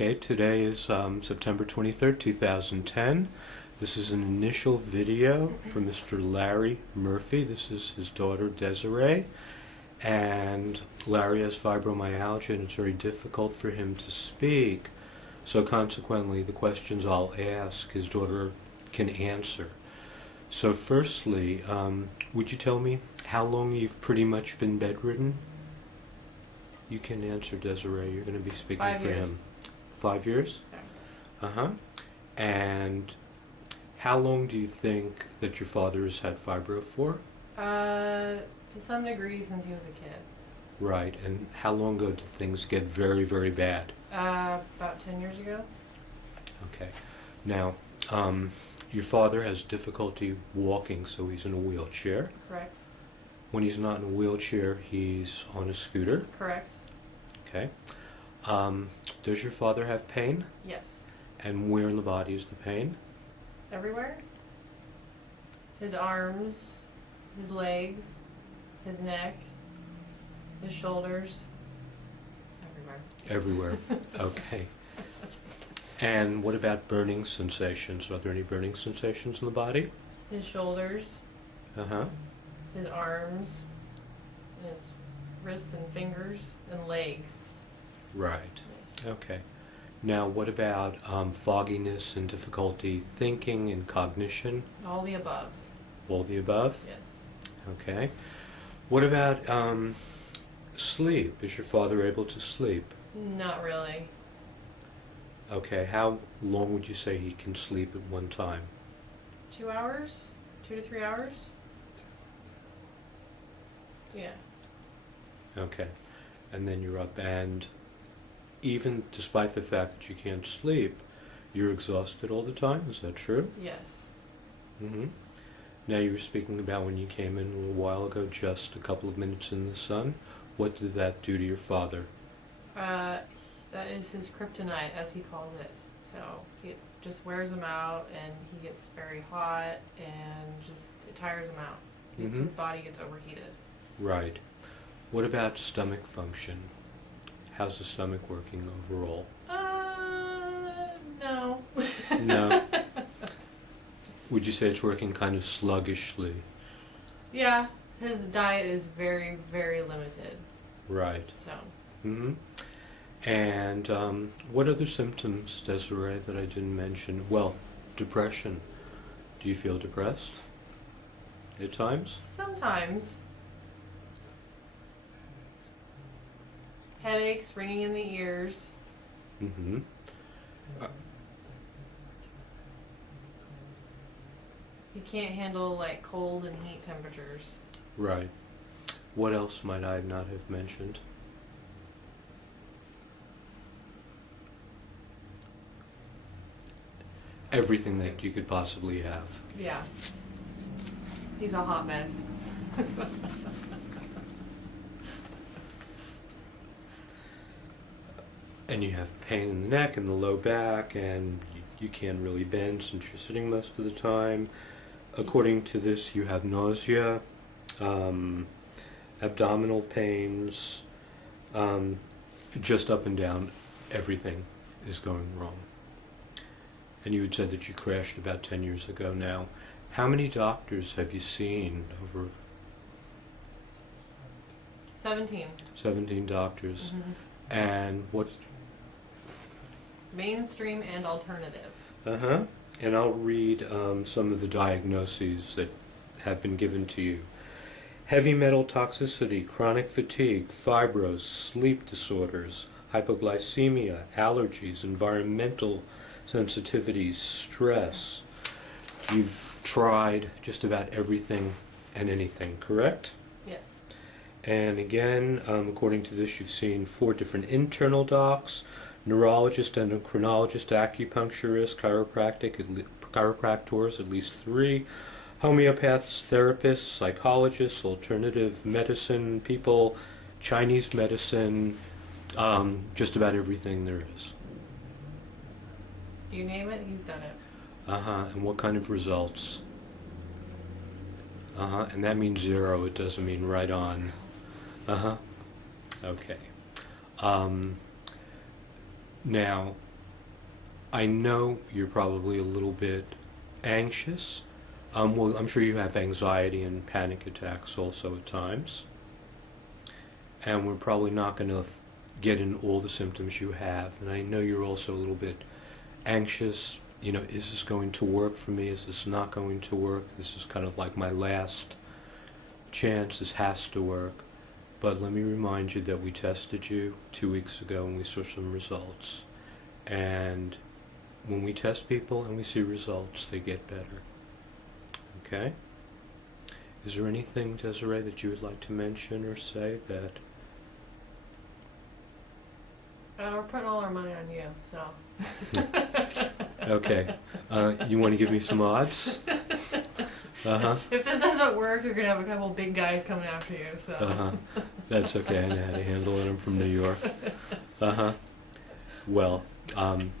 Okay, today is September 23rd, 2010. This is an initial video for Mr. Larry Murphy. This is his daughter Desiree. And Larry has fibromyalgia and it's very difficult for him to speak. So consequently, the questions I'll ask, his daughter can answer. So firstly, would you tell me how long you've pretty much been bedridden? You can answer, Desiree. You're going to be speaking 5 for years. him. 5 years? Yeah. Uh-huh. And how long do you think that your father has had fibro for? To some degree since he was a kid. Right. And how long ago did things get very, very bad? About 10 years ago. Okay. Now, your father has difficulty walking, so he's in a wheelchair. Correct. When he's not in a wheelchair, he's on a scooter. Correct. Okay. Does your father have pain? Yes. And where in the body is the pain? Everywhere. His arms, his legs, his neck, his shoulders. Everywhere. Everywhere. Okay. And what about burning sensations? Are there any burning sensations in the body? His shoulders, Uh-huh. his arms, his wrists and fingers, and legs. Right. Okay. Now, what about fogginess and difficulty thinking and cognition? All the above. All the above? Yes. Okay. What about sleep? Is your father able to sleep? Not really. Okay. How long would you say he can sleep at one time? 2 hours? 2 to 3 hours? Yeah. Okay. And then you're up, and even despite the fact that you can't sleep, you're exhausted all the time? Is that true? Yes. Mm-hmm. Now, you were speaking about when you came in a little while ago, just a couple of minutes in the sun. What did that do to your father? That is his kryptonite, as he calls it. So it just wears him out, and he gets very hot, and just it tires him out. Mm-hmm. His body gets overheated. Right. What about stomach function? How's the stomach working overall? No. No. Would you say it's working kind of sluggishly? Yeah, his diet is very, very limited. Right. So. Mm-hmm. And what other symptoms, Desiree, that I didn't mention? Well, depression. Do you feel depressed at times? Sometimes. Headaches, ringing in the ears. Mm-hmm. He can't handle like cold and heat temperatures. Right. What else might I not have mentioned? Everything that you could possibly have. Yeah. He's a hot mess. And you have pain in the neck and the low back, and you can't really bend since you're sitting most of the time. According to this, you have nausea, abdominal pains, just up and down, everything is going wrong. And you had said that you crashed about 10 years ago now. How many doctors have you seen? Over 17. 17 doctors. Mm-hmm. And what? Mainstream and alternative. Uh-huh. And I'll read some of the diagnoses that have been given to you. Heavy metal toxicity, chronic fatigue, fibros, sleep disorders, hypoglycemia, allergies, environmental sensitivities, stress. You've tried just about everything and anything, correct? Yes. And again, according to this, you've seen 4 different internal docs, neurologist, endocrinologist, acupuncturist, chiropractors, at least 3, homeopaths, therapists, psychologists, alternative medicine people, Chinese medicine, just about everything there is. You name it, he's done it. Uh-huh. And what kind of results? Uh-huh. And that means 0. It doesn't mean right on. Uh-huh. Okay. Now, I know you're probably a little bit anxious. Well, I'm sure you have anxiety and panic attacks also at times. And we're probably not going to get in all the symptoms you have. And I know you're also a little bit anxious. You know, is this going to work for me? Is this not going to work? This is kind of like my last chance. This has to work. But let me remind you that we tested you 2 weeks ago and we saw some results. And when we test people and we see results, they get better. Okay? Is there anything, Desiree, that you would like to mention or say that... We're putting all our money on you, so. Okay. You want to give me some odds? Uh-huh. If this doesn't work, you're going to have a couple big guys coming after you, so. Uh-huh. That's okay. I know how to handle it. I'm from New York. Uh-huh. Well,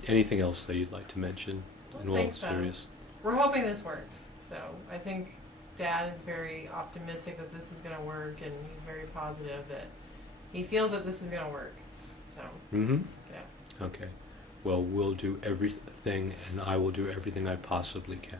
anything else that you'd like to mention in all serious? We're hoping this works. So I think Dad is very optimistic that this is going to work, and he's very positive that he feels that this is going to work. So, yeah. Okay. Well, we'll do everything, and I will do everything I possibly can.